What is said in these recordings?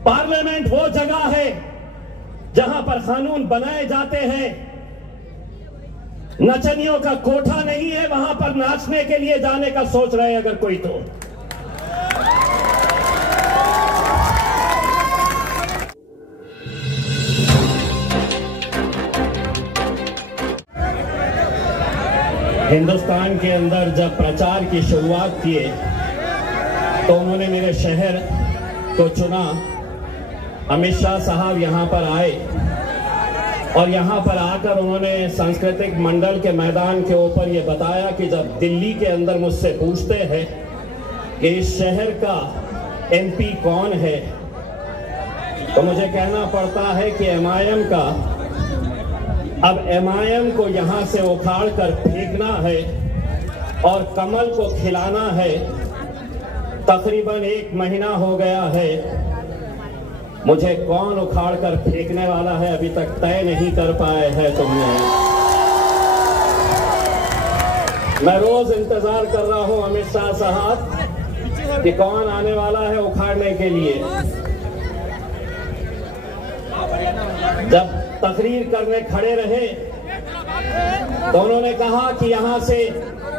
Parliament वो जगह है जहां पर कानून बनाए जाते हैं, नचनियों का कोठा नहीं है वहां पर नाचने के लिए जाने का सोच रहे अगर कोई तो। हिंदुस्तान के अंदर जब प्रचार की शुरुआत किए तो उन्होंने मेरे शहर को चुना। अमित शाह साहब यहां पर आए और यहां पर आकर उन्होंने सांस्कृतिक मंडल के मैदान के ऊपर ये बताया कि जब दिल्ली के अंदर मुझसे पूछते हैं कि इस शहर का एमपी कौन है, तो मुझे कहना पड़ता है कि एमआईएम का। अब एमआईएम को यहां से उखाड़ कर फेंकना है और कमल को खिलाना है। तकरीबन 1 महीना हो गया है, मुझे कौन उखाड़ कर फेंकने वाला है अभी तक तय नहीं कर पाए हैं तुमने। मैं रोज इंतजार कर रहा हूं अमित शाह साहब कि कौन आने वाला है उखाड़ने के लिए। जब तकरीर करने खड़े रहे तो उन्होंने कहा कि यहां से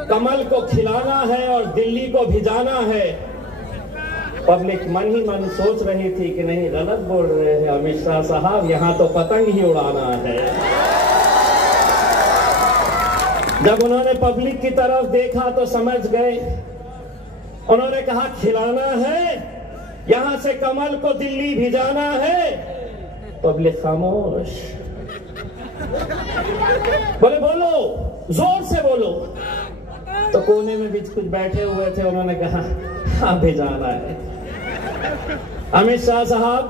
कमल को खिलाना है और दिल्ली को भिजाना है। पब्लिक मन ही मन सोच रही थी कि नहीं, गलत बोल रहे हैं अमित शाह साहब, यहां तो पतंग ही उड़ाना है। जब उन्होंने पब्लिक की तरफ देखा तो समझ गए। उन्होंने कहा खिलाना है, यहां से कमल को दिल्ली भिजाना है। पब्लिक खामोश। बोले बोलो, जोर से बोलो। तो कोने में बीच कुछ बैठे हुए थे, उन्होंने कहा हाँ भिजाना है। अमित शाह साहब,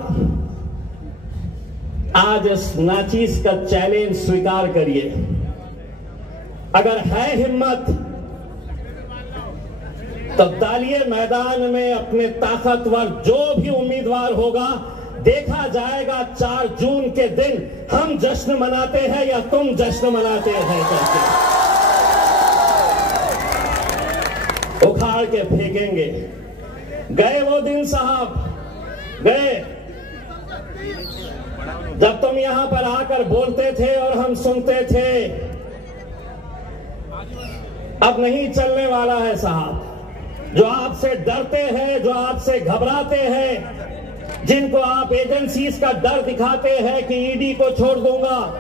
आज इस नाचीज का चैलेंज स्वीकार करिए। अगर है हिम्मत तो डालिए मैदान में अपने ताकतवर जो भी उम्मीदवार होगा। देखा जाएगा 4 जून के दिन हम जश्न मनाते हैं या तुम जश्न मनाते हैं करके। उखाड़ के फेंकेंगे। गए वो दिन साहब, गए जब तुम यहां पर आकर बोलते थे और हम सुनते थे। अब नहीं चलने वाला है साहब। जो आपसे डरते हैं, जो आपसे घबराते हैं, जिनको आप एजेंसीज का डर दिखाते हैं कि ईडी को छोड़ दूंगा,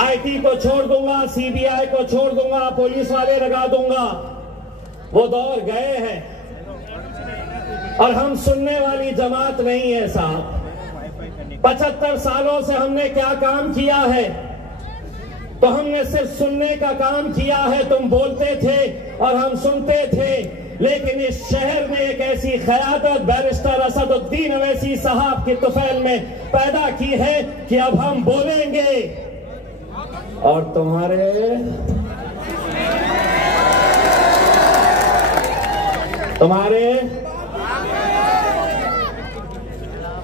आईटी को छोड़ दूंगा, सीबीआई को छोड़ दूंगा, पुलिस वाले लगा दूंगा, वो दौर गए हैं। और हम सुनने वाली जमात नहीं है साहब। 75 सालों से हमने क्या काम किया है? तो हमने सिर्फ सुनने का काम किया है। तुम बोलते थे और हम सुनते थे, लेकिन इस शहर में एक ऐसी क़यादत बैरिस्टर असदुद्दीन अवैसी साहब की तुफैल में पैदा की है कि अब हम बोलेंगे। और तुम्हारे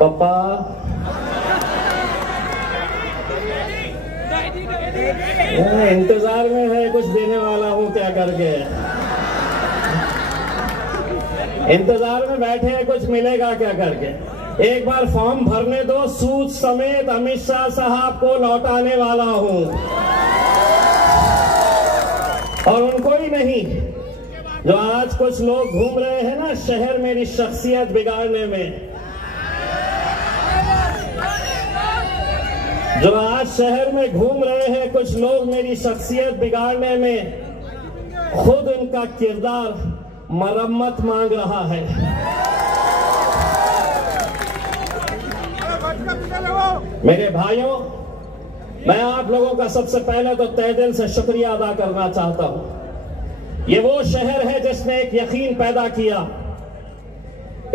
पापा इंतजार में है, कुछ देने वाला हूं क्या करके। इंतजार में बैठे हैं, कुछ मिलेगा क्या करके। एक बार फॉर्म भरने दो, सूद समेत अमित शाह साहब को लौटाने वाला हूं। और उनको ही नहीं, जो आज कुछ लोग घूम रहे हैं ना शहर मेरी शख्सियत बिगाड़ने में, जो आज शहर में घूम रहे हैं कुछ लोग मेरी शख्सियत बिगाड़ने में, खुद उनका किरदार मरम्मत मांग रहा है। मेरे भाइयों, मैं आप लोगों का सबसे पहले तो तहे दिल से शुक्रिया अदा करना चाहता हूं। ये वो शहर है जिसने एक यकीन पैदा किया,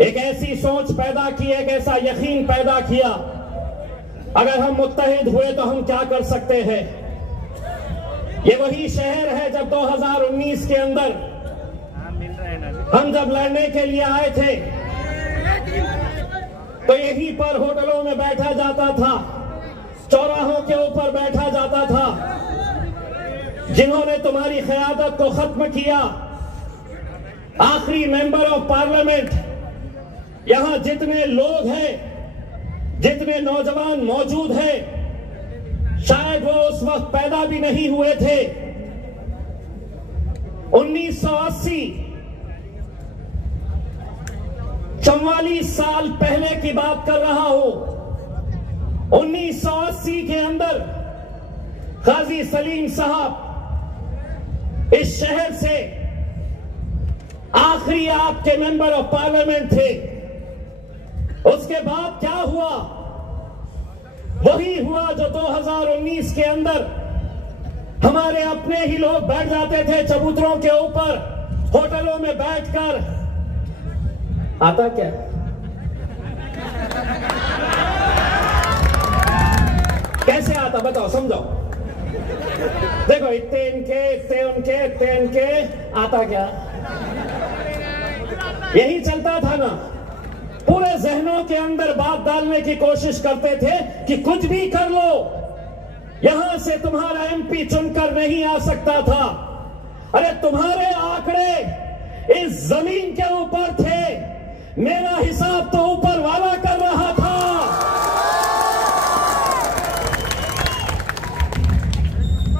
एक ऐसी सोच पैदा की, एक ऐसा यकीन पैदा किया। अगर हम मुत्तहिद हुए तो हम क्या कर सकते हैं। ये वही शहर है जब 2019 के अंदर हम जब लड़ने के लिए आए थे तो यहीं पर होटलों में बैठा जाता था, चौराहों के ऊपर बैठा जाता था। जिन्होंने तुम्हारी क़यादत को खत्म किया, आखिरी मेंबर ऑफ पार्लियामेंट, यहां जितने लोग हैं जितने नौजवान मौजूद हैं शायद वो उस वक्त पैदा भी नहीं हुए थे। 1980 44 साल पहले की बात कर रहा हूं। 1980 के अंदर काजी सलीम साहब इस शहर से आखिरी आपके मेंबर ऑफ पार्लियामेंट थे। उसके बाद क्या हुआ? वही हुआ जो 2019 के अंदर हमारे अपने ही लोग बैठ जाते थे चबूतरों के ऊपर, होटलों में बैठकर। आता क्या? कैसे आता बताओ, समझाओ। देखो, इतने इनके, इतने उनके, इतने इनके, आता क्या? यही चलता था ना। पूरे जहनों के अंदर बात डालने की कोशिश करते थे कि कुछ भी कर लो, यहां से तुम्हारा एमपी चुनकर नहीं आ सकता था। अरे तुम्हारे आंकड़े इस जमीन के ऊपर थे, मेरा हिसाब तो ऊपर वाला कर रहा था।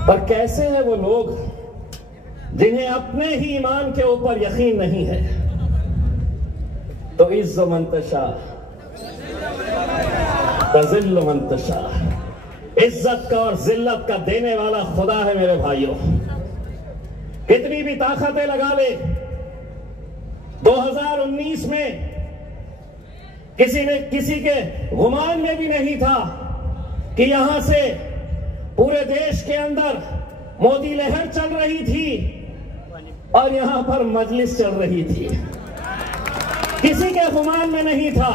पर कैसे हैं वो लोग जिन्हें अपने ही ईमान के ऊपर यकीन नहीं है? तो इज्ज़ो मंतशा तज़िल्लु मंतशा, इज्जत का और जिल्लत का देने वाला खुदा है मेरे भाइयों। कितनी भी ताकतें लगा ले, 2019 में किसी के गुमान में भी नहीं था कि यहां से पूरे देश के अंदर मोदी लहर चल रही थी और यहां पर मजलिस चल रही थी। किसी के गुमान में नहीं था।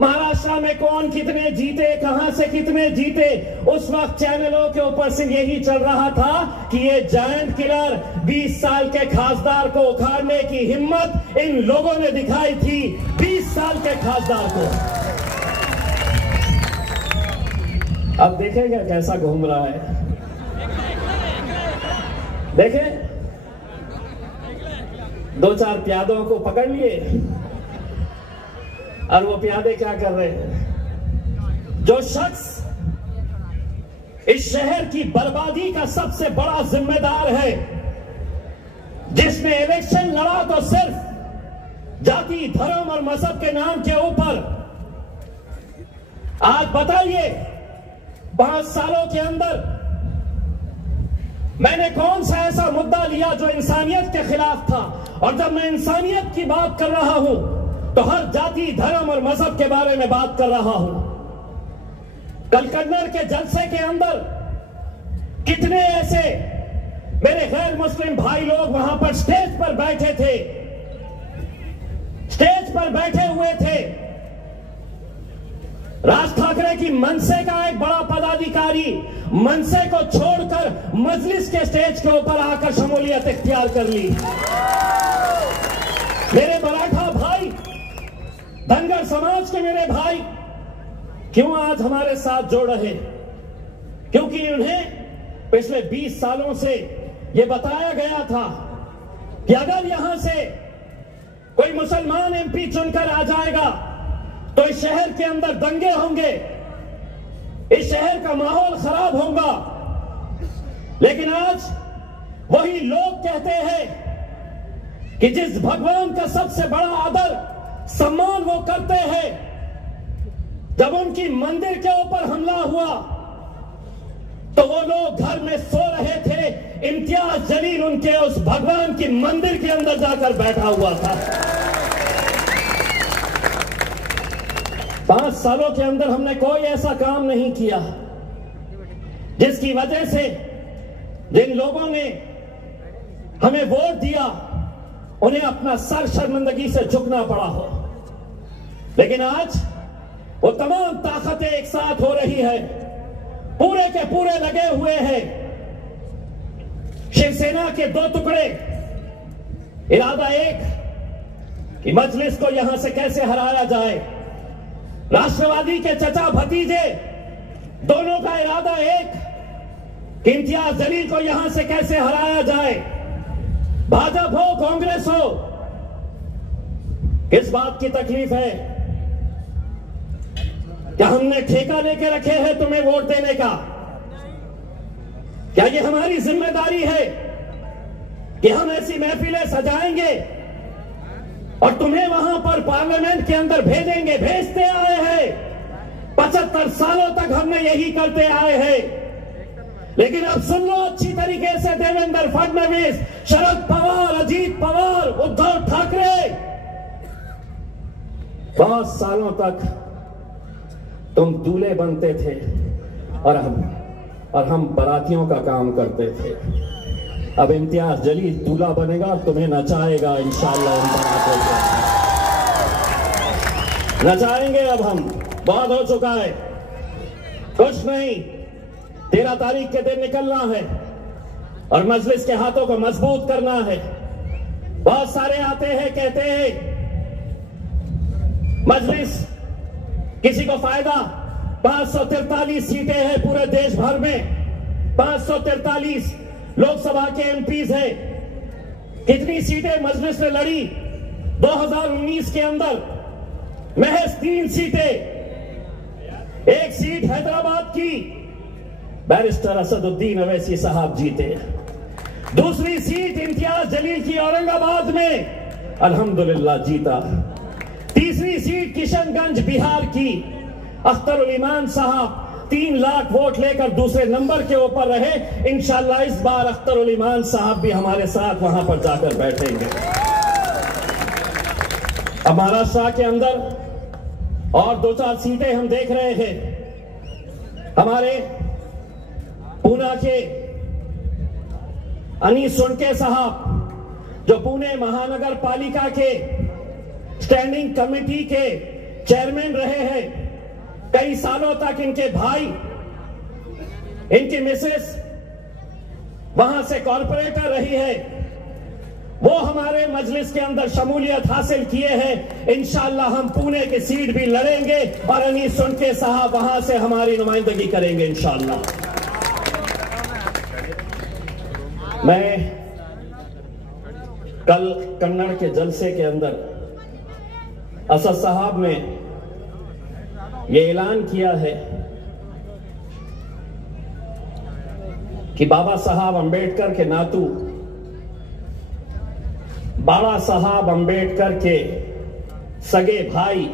महाराष्ट्र में कौन कितने जीते, कहां से कितने जीते, उस वक्त चैनलों के ऊपर सिर्फ यही चल रहा था कि ये जायंट किलर 20 साल के खासदार को उखाड़ने की हिम्मत इन लोगों ने दिखाई थी। 20 साल के खासदार को। अब देखेगा कैसा घूम रहा है। देखें, 2-4 प्यादों को पकड़ लिए और वो प्यादे क्या कर रहे हैं? जो शख्स इस शहर की बर्बादी का सबसे बड़ा जिम्मेदार है, जिसने इलेक्शन लड़ा तो सिर्फ जाति, धर्म और मजहब के नाम के ऊपर। आज बताइए, 5 सालों के अंदर मैंने कौन सा ऐसा मुद्दा लिया जो इंसानियत के खिलाफ था? और जब मैं इंसानियत की बात कर रहा हूं तो हर जाति, धर्म और मजहब के बारे में बात कर रहा हूं। कल कन्नड़ के जलसे के अंदर कितने ऐसे मेरे गैर मुस्लिम भाई लोग वहां पर स्टेज पर बैठे थे, स्टेज पर बैठे हुए थे। राज ठाकरे की मनसे का एक बड़ा पदाधिकारी मनसे को छोड़कर मजलिस के स्टेज के ऊपर आकर शमूलियत इख्तियार कर ली। मेरे मराठा भाई, धनगर समाज के मेरे भाई क्यों आज हमारे साथ जोड़ रहे? क्योंकि उन्हें पिछले 20 सालों से यह बताया गया था कि अगर यहां से कोई मुसलमान एमपी चुनकर आ जाएगा तो इस शहर के अंदर दंगे होंगे, इस शहर का माहौल खराब होगा। लेकिन आज वही लोग कहते हैं कि जिस भगवान का सबसे बड़ा आदर, सम्मान वो करते हैं, जब उनकी मंदिर के ऊपर हमला हुआ तो वो लोग घर में सो रहे थे, इम्तियाज जलील उनके उस भगवान की मंदिर के अंदर जाकर बैठा हुआ था। 5 सालों के अंदर हमने कोई ऐसा काम नहीं किया जिसकी वजह से जिन लोगों ने हमें वोट दिया उन्हें अपना सर शर्मिंदगी से झुकना पड़ा हो। लेकिन आज वो तमाम ताकतें एक साथ हो रही है, पूरे के पूरे लगे हुए हैं। शिवसेना के 2 टुकड़े, इरादा एक कि मजलिस को यहां से कैसे हराया जाए। राष्ट्रवादी के चचा भतीजे दोनों का इरादा एक कि इम्तियाज जलील को यहां से कैसे हराया जाए। भाजपा हो, कांग्रेस हो, किस बात की तकलीफ है? क्या हमने ठेका लेके रखे हैं तुम्हें वोट देने का? क्या ये हमारी जिम्मेदारी है कि हम ऐसी महफिलें सजाएंगे और तुम्हें वहां पर पार्लियामेंट के अंदर भेजेंगे? भेजते आए हैं, 75 सालों तक हमने यही करते आए हैं। लेकिन अब सुन लो अच्छी तरीके से, देवेंद्र फडणवीस, शरद पवार, अजीत पवार, उद्धव ठाकरे, बहुत सालों तक तुम दूल्हे बनते थे और हम बारातियों का काम करते थे। अब इम्तियाज जलील दूल्हा बनेगा और तुम्हें नचाएगा इंशाअल्लाह। उन बारातों को नचाएंगे अब हम। बहुत हो चुका है, कुछ नहीं। 13 तारीख के दिन निकलना है और मजलिस के हाथों को मजबूत करना है। बहुत सारे आते हैं, कहते हैं मजलिस किसी को फायदा। 543 सीटें हैं पूरे देश भर में, 543 लोकसभा के एमपीज हैं। कितनी सीटें मजलिस ने लड़ी 2019 के अंदर? महज 3 सीटें। एक सीट हैदराबाद की बैरिस्टर असदुद्दीन अवैसी साहब जीते। दूसरी सीट इम्तियाज जलील की औरंगाबाद में, अल्हम्दुलिल्लाह जीता। तीसरी सीट किशनगंज बिहार की अख्तरुल ईमान साहब 3 लाख वोट लेकर दूसरे नंबर के ऊपर रहे। इंशाअल्लाह इस बार अख्तरुल ईमान साहब भी हमारे साथ वहां पर जाकर बैठेंगे। अब महाराष्ट्र के अंदर और 2-4 सीटें हम देख रहे हैं। हमारे पूना के अनीस सुनके साहब, जो पुणे महानगर पालिका के स्टैंडिंग कमेटी के चेयरमैन रहे हैं, कई सालों तक इनके भाई, इनकी मिसेस वहां से कॉर्पोरेटर रही है, वो हमारे मजलिस के अंदर शमूलियत हासिल किए हैं। इंशाअल्लाह हम पुणे की सीट भी लड़ेंगे और अनीस सुनके साहब वहां से हमारी नुमाइंदगी करेंगे इंशाअल्लाह। मैं कल कन्नड़ के जलसे के अंदर असद साहब ने यह ऐलान किया है कि बाबा साहब अंबेडकर के नातू बाबा साहब अंबेडकर के सगे भाई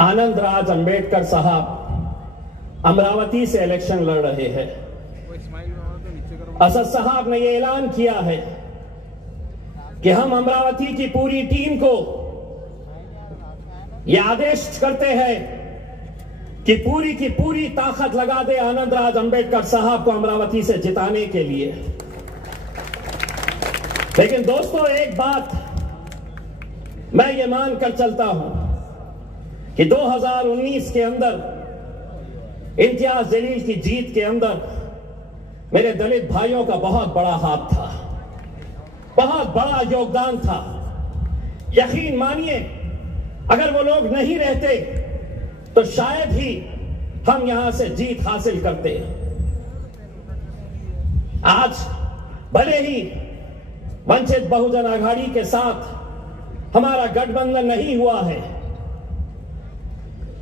आनंद राज अंबेडकर साहब अमरावती से इलेक्शन लड़ रहे हैं। असद साहब ने यह ऐलान किया है कि हम अमरावती की पूरी टीम को यह आदेश करते हैं कि पूरी ताकत लगा दे आनंद राज अंबेडकर साहब को अमरावती से जिताने के लिए। लेकिन दोस्तों, एक बात मैं ये मानकर चलता हूं कि 2019 के अंदर इम्तियाज जलील की जीत के अंदर मेरे दलित भाइयों का बहुत बड़ा हाथ था, बहुत बड़ा योगदान था। यकीन मानिए, अगर वो लोग नहीं रहते तो शायद ही हम यहां से जीत हासिल करते। आज भले ही वंचित बहुजन आघाड़ी के साथ हमारा गठबंधन नहीं हुआ है,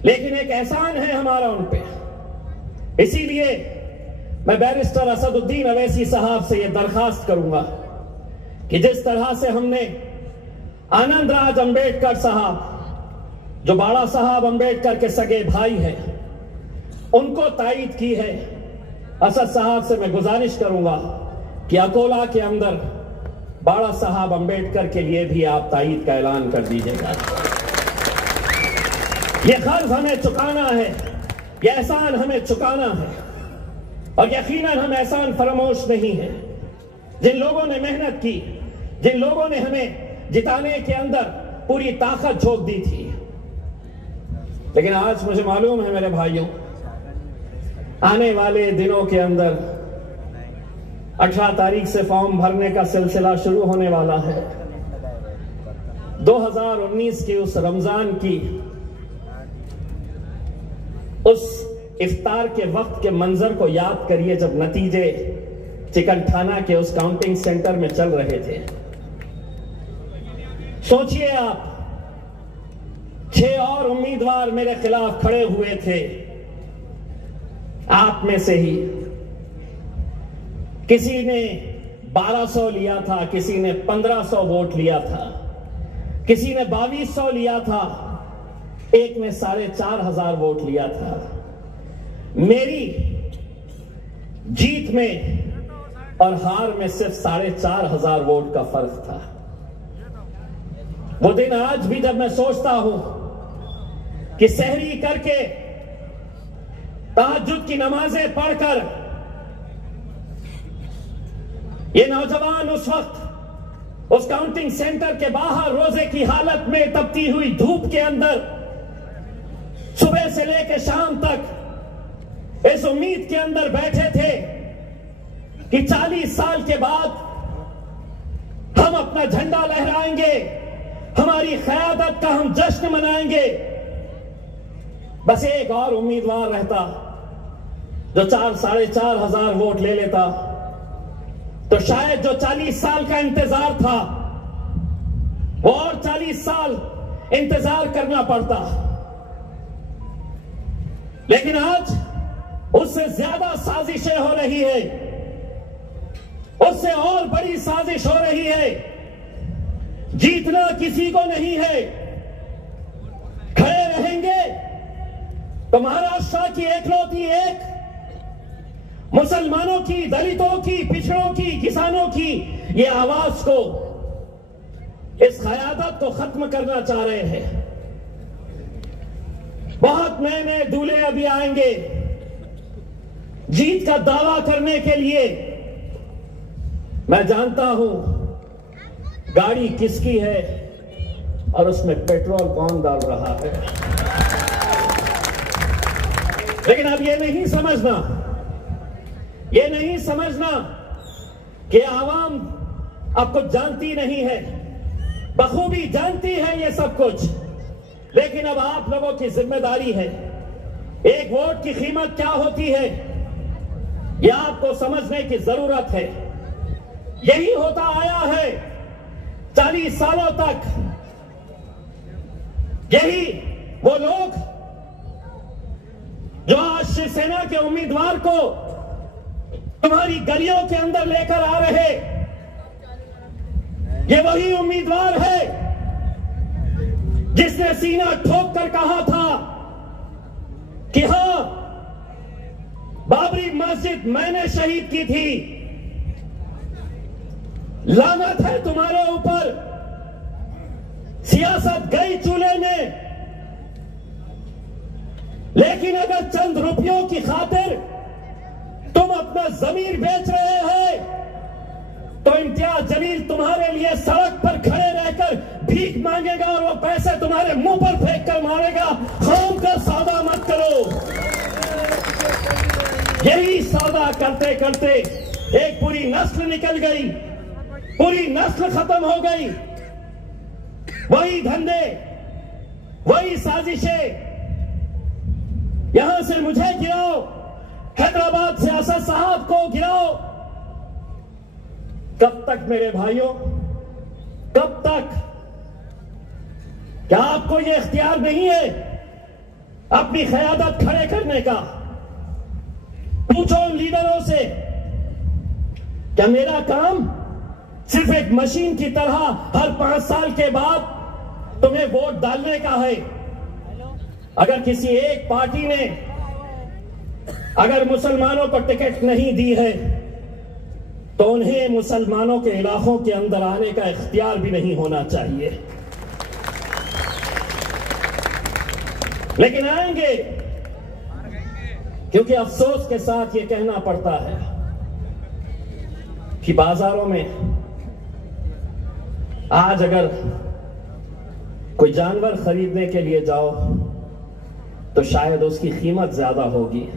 लेकिन एक एहसान है हमारा उन पे। इसीलिए मैं बैरिस्टर असदुद्दीन अवैसी साहब से यह दरखास्त करूंगा कि जिस तरह से हमने आनंद राज अंबेडकर साहब, जो बाड़ा साहब अंबेडकर के सगे भाई हैं, उनको तायीद की है, असद साहब से मैं गुजारिश करूंगा कि अकोला के अंदर बाड़ा साहब अंबेडकर के लिए भी आप तायीद का ऐलान कर दीजिएगा। यह कर्ज हमें चुकाना है, यह एहसान हमें चुकाना है, और यकीनन हम एहसान फरामोश नहीं है। जिन लोगों ने मेहनत की, जिन लोगों ने हमें जिताने के अंदर पूरी ताकत झोंक दी थी, लेकिन आज मुझे मालूम है मेरे भाइयों, आने वाले दिनों के अंदर 18 तारीख से फॉर्म भरने का सिलसिला शुरू होने वाला है। 2019 की उस रमजान की उस इफ्तार के वक्त के मंजर को याद करिए, जब नतीजे चिकनठाना के उस काउंटिंग सेंटर में चल रहे थे। सोचिए आप, 6 और उम्मीदवार मेरे खिलाफ खड़े हुए थे। आप में से ही किसी ने 1200 लिया था, किसी ने 1500 वोट लिया था, किसी ने 2200 लिया था, एक ने 4500 वोट लिया था। मेरी जीत में और हार में सिर्फ 4500 वोट का फर्क था। वो दिन आज भी जब मैं सोचता हूं कि सहरी करके तहज्जुद की नमाजें पढ़कर ये नौजवान उस वक्त उस काउंटिंग सेंटर के बाहर रोजे की हालत में तपती हुई धूप के अंदर सुबह से लेकर शाम तक इस उम्मीद के अंदर बैठे थे कि 40 साल के बाद हम अपना झंडा लहराएंगे, हमारी क़यादत का हम जश्न मनाएंगे। बस एक और उम्मीदवार रहता जो 4-4,500 वोट ले लेता तो शायद जो 40 साल का इंतजार था वो और 40 साल इंतजार करना पड़ता। लेकिन आज उससे ज्यादा साजिशें हो रही है, उससे और बड़ी साजिश हो रही है। जीतना किसी को नहीं है, खड़े रहेंगे तो महाराष्ट्र की एकलौती एक मुसलमानों की, दलितों की, पिछड़ों की, किसानों की ये आवाज को, इस क़यादत को खत्म करना चाह रहे हैं। बहुत नए नए दूल्हे अभी आएंगे जीत का दावा करने के लिए। मैं जानता हूं गाड़ी किसकी है और उसमें पेट्रोल कौन डाल रहा है, लेकिन अब ये नहीं समझना कि आवाम अब कुछ जानती नहीं है, बखूबी जानती है ये सब कुछ। लेकिन अब आप लोगों की जिम्मेदारी है, एक वोट की कीमत क्या होती है यह आपको समझने की जरूरत है। यही होता आया है 40 सालों तक। यही वो लोग जो आज शिवसेना के उम्मीदवार को तुम्हारी गलियों के अंदर लेकर आ रहे, ये वही उम्मीदवार है जिसने सीना ठोक कर कहा था कि हां, बाबरी मस्जिद मैंने शहीद की थी। लानत है तुम्हारे ऊपर, सियासत गई चूल्हे में। लेकिन अगर चंद रुपयों की खातिर तुम अपना जमीर बेच रहे हैं तो इम्तियाज जलील तुम्हारे लिए सड़क पर खड़े रहकर भीख मांगेगा और वो पैसे तुम्हारे मुंह पर फेंक कर मारेगा। खाम का सौदा मत करो। यही सौदा करते करते एक पूरी नस्ल निकल गई, पूरी नस्ल खत्म हो गई। वही धंधे, वही साजिशें। यहां से मुझे गिराओ, हैदराबाद से असद साहब को गिराओ। कब तक मेरे भाइयों, कब तक? क्या आपको यह इख्तियार नहीं है अपनी क़यादत खड़े करने का? पूछो उन लीडरों से, क्या मेरा काम सिर्फ एक मशीन की तरह हर 5 साल के बाद तुम्हें वोट डालने का है? अगर किसी एक पार्टी ने अगर मुसलमानों को टिकट नहीं दी है तो उन्हें मुसलमानों के इलाकों के अंदर आने का इख्तियार भी नहीं होना चाहिए। लेकिन आएंगे, क्योंकि अफसोस के साथ ये कहना पड़ता है कि बाजारों में आज अगर कोई जानवर खरीदने के लिए जाओ तो शायद उसकी कीमत ज्यादा होगी।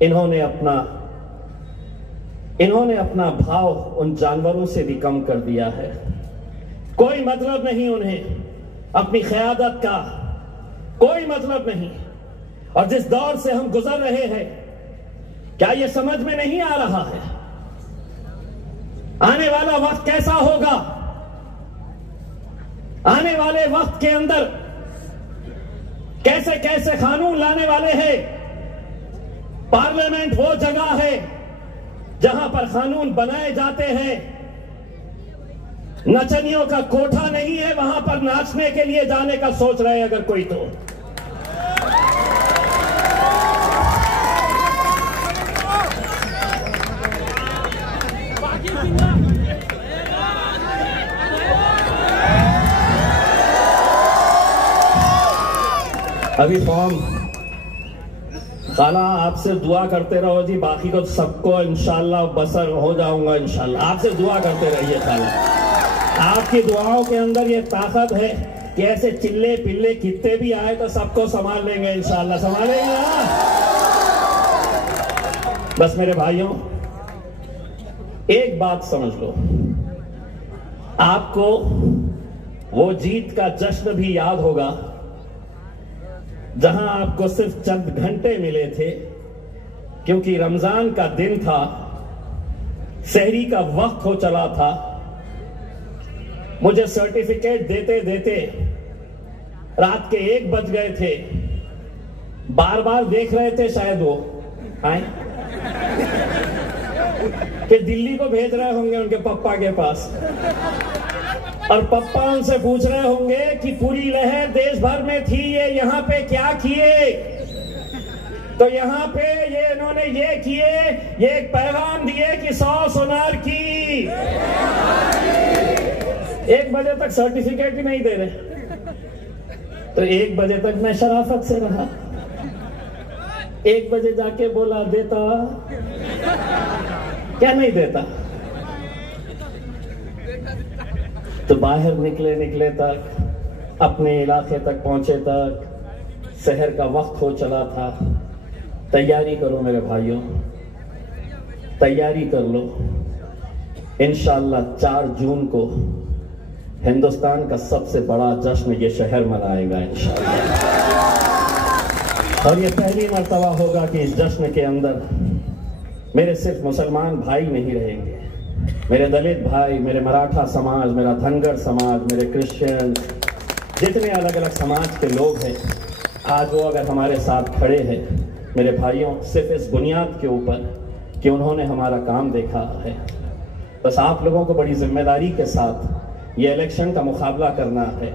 इन्होंने अपना भाव उन जानवरों से भी कम कर दिया है। कोई मतलब नहीं उन्हें अपनी क़यादत का, कोई मतलब नहीं। और जिस दौर से हम गुजर रहे हैं, क्या यह समझ में नहीं आ रहा है आने वाला वक्त कैसा होगा? आने वाले वक्त के अंदर कैसे कैसे कानून लाने वाले हैं। पार्लियामेंट वो जगह है जहां पर कानून बनाए जाते हैं। नचनियों का कोठा नहीं है वहां पर नाचने के लिए जाने का सोच रहे हैं अगर कोई तो। अभी फॉर्म खाला आपसे दुआ करते रहो जी, बाकी को सबको इंशाल्लाह बसर हो जाऊंगा इंशाल्लाह। आपसे दुआ करते रहिए खाला, आपकी दुआओं के अंदर ये ताकत है कि ऐसे चिल्ले पिल्ले कितने भी आए तो सबको संभाल लेंगे इंशाल्लाह, संभालेंगे ना। बस मेरे भाइयों एक बात समझ लो, आपको वो जीत का जश्न भी याद होगा जहां आपको सिर्फ चंद घंटे मिले थे, क्योंकि रमजान का दिन था, सहरी का वक्त हो चला था। मुझे सर्टिफिकेट देते देते रात के 1 बज गए थे। बार बार देख रहे थे शायद वो आए कि दिल्ली को भेज रहे होंगे उनके पप्पा के पास, और पप्पा उनसे पूछ रहे होंगे कि पूरी लहर देश भर में थी, ये यहां पे क्या किए। तो यहां पे ये इन्होंने ये किए, ये एक पैगाम दिए कि 100 सोनार की। 1 बजे तक सर्टिफिकेट भी नहीं दे रहे, तो 1 बजे तक मैं शराफत से रहा। 1 बजे जाके बोला देता क्या नहीं देता। तो बाहर निकले तक, अपने इलाके तक पहुंचे तक शहर का वक्त हो चला था। तैयारी करो मेरे भाइयों, तैयारी कर लो। इंशाअल्लाह 4 जून को हिंदुस्तान का सबसे बड़ा जश्न ये शहर मनाएगा इंशाअल्लाह। और ये पहली मर्तबा होगा कि इस जश्न के अंदर मेरे सिर्फ मुसलमान भाई नहीं रहेंगे, मेरे दलित भाई, मेरे मराठा समाज, मेरा धनगर समाज, मेरे क्रिश्चियन, जितने अलग अलग समाज के लोग हैं, आज वो अगर हमारे साथ खड़े हैं मेरे भाइयों, सिर्फ इस बुनियाद के ऊपर कि उन्होंने हमारा काम देखा है। बस आप लोगों को बड़ी जिम्मेदारी के साथ ये इलेक्शन का मुकाबला करना है,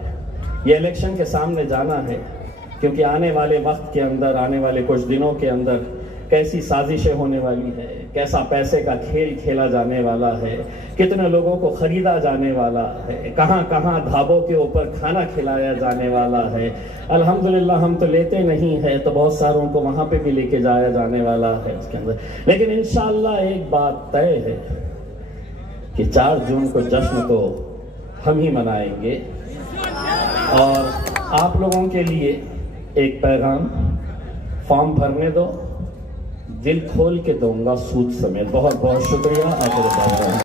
ये इलेक्शन के सामने जाना है, क्योंकि आने वाले वक्त के अंदर, आने वाले कुछ दिनों के अंदर कैसी साजिशें होने वाली है, कैसा पैसे का खेल खेला जाने वाला है, कितने लोगों को खरीदा जाने वाला है, कहां कहां ढाबों के ऊपर खाना खिलाया जाने वाला है। अल्हम्दुलिल्लाह हम तो लेते नहीं है, तो बहुत सारों को वहां पे भी लेके जाया जाने वाला है इसके अंदर। लेकिन इंशाअल्लाह एक बात तय है कि 4 जून को जश्न तो हम ही मनाएंगे। और आप लोगों के लिए एक पैगाम, फॉर्म भरने दो, दिल खोल के दूंगा सूद समेत। बहुत बहुत शुक्रिया।